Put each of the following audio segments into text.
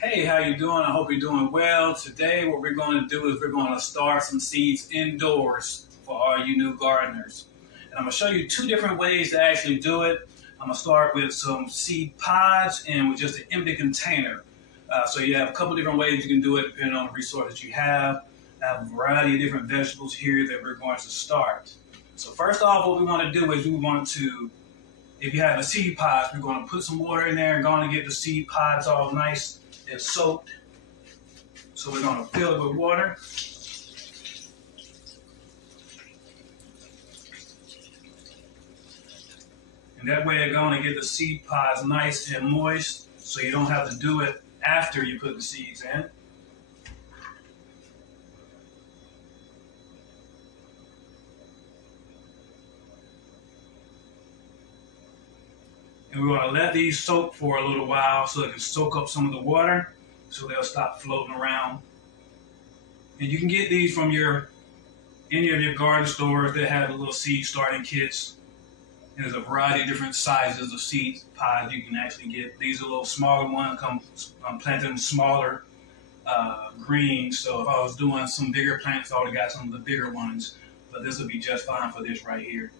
Hey, how you doing? I hope you're doing well. Today what we're going to do is we're going to start some seeds indoors for all you new gardeners. And I'm going to show you two different ways to actually do it. I'm going to start with some seed pods and with just an empty container. So you have a couple different ways you can do it depending on the resources you have. I have a variety of different vegetables here that we're going to start. So first off, what we want to do is we want to, if you have a seed pods, we're going to put some water in there and going to get the seed pods all nice and soaked. So we're going to fill it with water. And that way you're going to get the seed pods nice and moist, so you don't have to do it after you put the seeds in. And we're going to let these soak for a little while so they can soak up some of the water so they'll stop floating around. And you can get these from any of your garden stores that have the little seed starting kits. And there's a variety of different sizes of seed pods you can actually get. These are a little smaller ones. I'm planting smaller greens. So if I was doing some bigger plants, I would have got some of the bigger ones. But this would be just fine for this right here.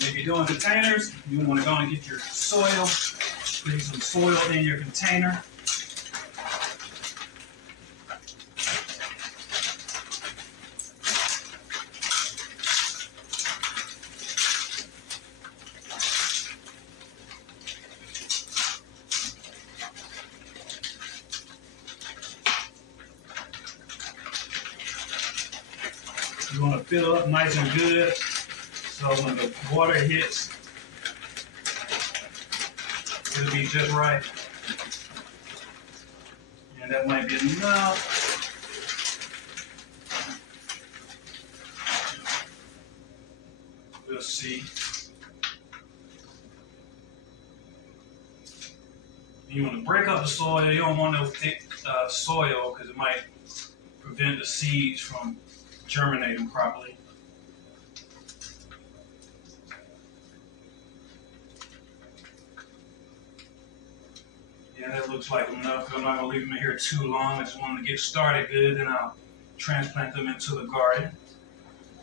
If you're doing containers, you want to go and get your soil, put some soil in your container. You want to fill it up nice and good. So when the water hits, it'll be just right. And that might be enough. We'll see. You want to break up the soil. You don't want no thick soil because it might prevent the seeds from germinating properly. Yeah, that looks like enough. I'm not going to leave them in here too long. I just want them to get started good, then I'll transplant them into the garden.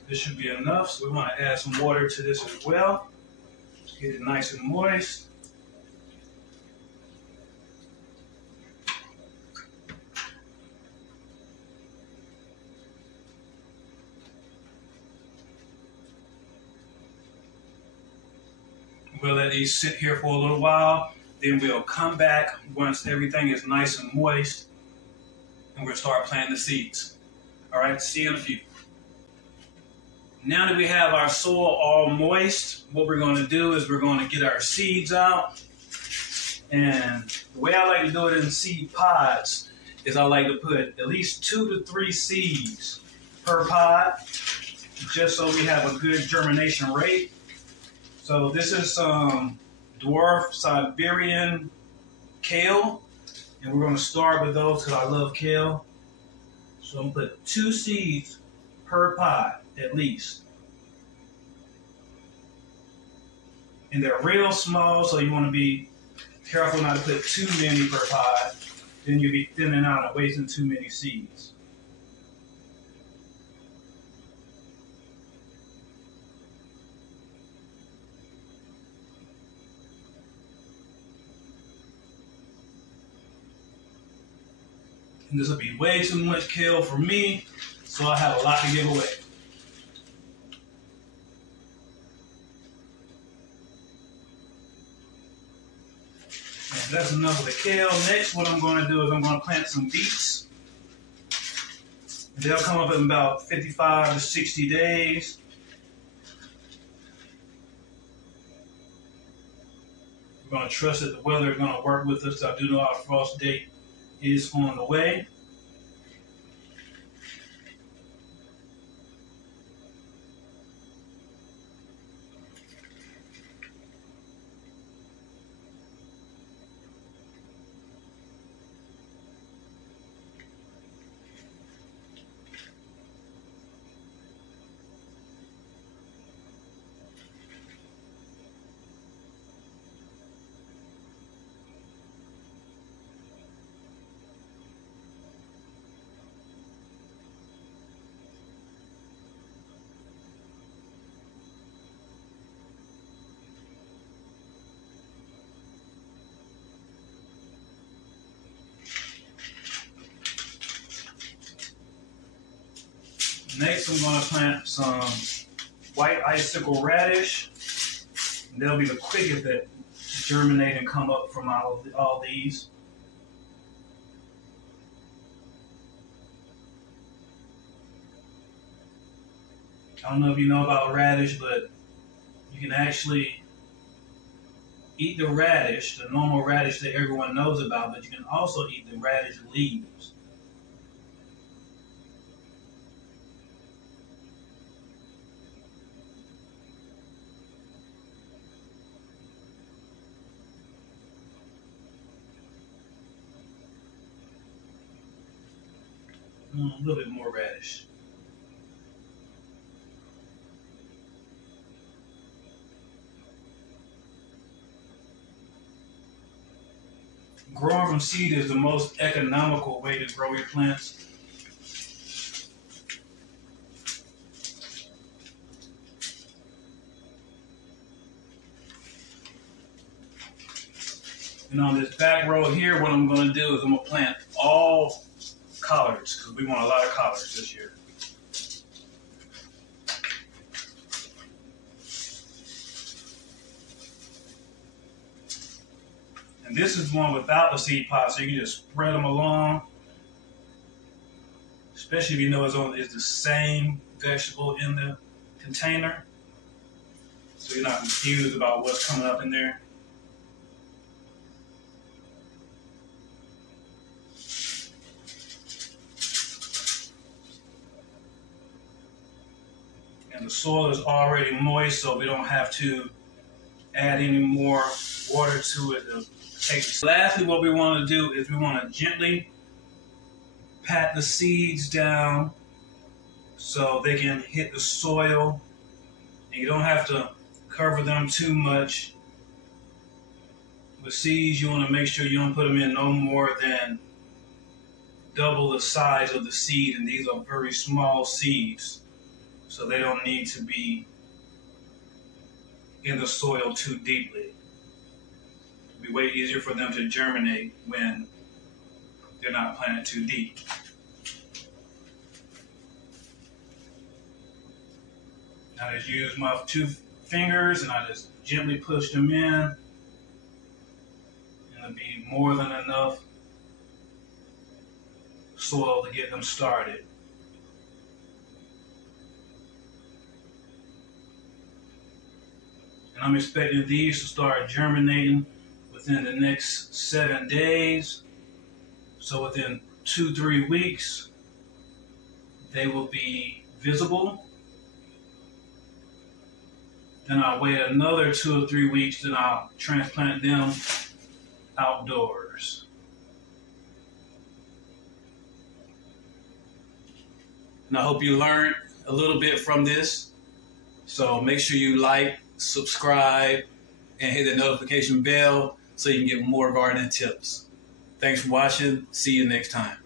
This should be enough, so we want to add some water to this as well. Get it nice and moist. We'll let these sit here for a little while. Then we'll come back once everything is nice and moist, and we'll start planting the seeds. All right, see you in a few. Now that we have our soil all moist, what we're going to do is we're going to get our seeds out. And the way I like to do it in seed pods is I like to put at least 2 to 3 seeds per pod, just so we have a good germination rate. So this is some dwarf Siberian kale, and we're going to start with those because I love kale. So I'm going to put 2 seeds per pod at least. And they're real small, so you want to be careful not to put too many per pod. Then you'll be thinning out and wasting too many seeds. And this will be way too much kale for me, so I have a lot to give away. And that's enough of the kale. Next, what I'm going to do is I'm going to plant some beets. They'll come up in about 55 to 60 days. We're going to trust that the weather is going to work with us. I do know our frost date is on the way. Next, I'm going to plant some white icicle radish. And they'll be the quickest that germinate and come up from all these. I don't know if you know about radish, but you can actually eat the radish, the normal radish that everyone knows about, but you can also eat the radish leaves. A little bit more radish. Growing from seed is the most economical way to grow your plants. And on this back row here, what I'm going to do is I'm going to plant all collards, because we want a lot of collards this year. And this is one without the seed pod, so you can just spread them along. Especially if you know it's the same vegetable in the container. So you're not confused about what's coming up in there. And the soil is already moist, so we don't have to add any more water to it. Lastly, what we want to do is we want to gently pat the seeds down so they can hit the soil. And you don't have to cover them too much. With seeds, you want to make sure you don't put them in no more than double the size of the seed, and these are very small seeds, so they don't need to be in the soil too deeply. It'll be way easier for them to germinate when they're not planted too deep. I just use my 2 fingers and I just gently push them in, and it'll be more than enough soil to get them started. And I'm expecting these to start germinating within the next 7 days. So within 2-3 weeks, they will be visible. Then I'll wait another 2 or 3 weeks, then I'll transplant them outdoors. And I hope you learned a little bit from this. So make sure you like, subscribe, and hit the notification bell so you can get more gardening tips. Thanks for watching. See you next time.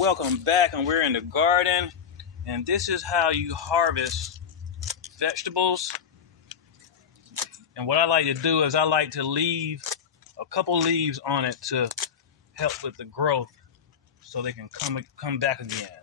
Welcome back, and we're in the garden, and this is how you harvest vegetables. And what I like to do is I like to leave a couple leaves on it to help with the growth so they can come back again.